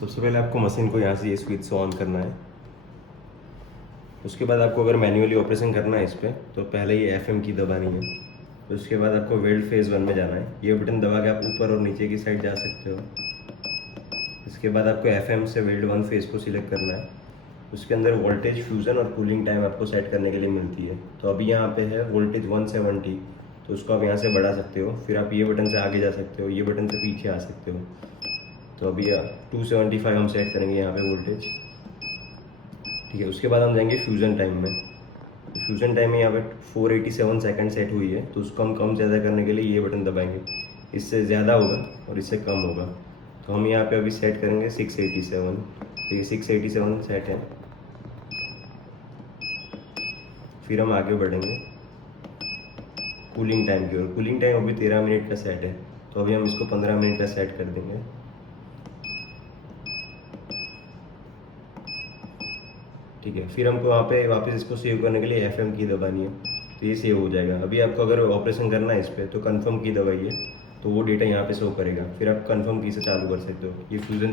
सबसे पहले आपको मशीन को यहाँ से ये स्विच ऑन करना है। उसके बाद आपको अगर मैन्युअली ऑपरेशन करना है इस पर, तो पहले ये FM की दबानी है। तो उसके बाद आपको वेल्ड फेज़ 1 में जाना है। ये बटन दबा के आप ऊपर और नीचे की साइड जा सकते हो। इसके बाद आपको FM से वेल्ड 1 फेज़ को सिलेक्ट करना है। उसके अंदर वोल्टेज, फ्यूज़न और कूलिंग टाइम आपको सेट करने के लिए मिलती है। तो अभी यहाँ पे है वोल्टेज 170, तो उसको आप यहाँ से बढ़ा सकते हो। फिर आप ये बटन से आगे जा सकते हो, ये बटन से पीछे आ सकते हो। तो अभी 275 हम सेट करेंगे यहाँ पे वोल्टेज। ठीक है, उसके बाद हम जाएंगे फ्यूज़न टाइम में। फ्यूज़न टाइम में यहाँ पे 487 सेकंड सेट हुई है, तो उसको हम कम ज़्यादा करने के लिए ये बटन दबाएंगे। इससे ज़्यादा होगा और इससे कम होगा। तो हम यहाँ पे अभी सेट करेंगे 687। तो ये 687 सेट है। फिर हम आगे बढ़ेंगे कूलिंग टाइम की ओर। कूलिंग टाइम अभी 13 मिनट का सेट है, तो अभी हम इसको 15 मिनट का सेट कर देंगे। ठीक है, फिर हमको वहाँ पे वापस इसको सेव करने के लिए FM की दबानी है, तो ये सेव हो जाएगा। अभी आपको अगर ऑपरेशन करना है इस पर, तो कन्फर्म की दबाइए, तो वो डेटा यहाँ पे शो करेगा। फिर आप कन्फर्म की से चालू कर सकते हो। ये फ्यूज़न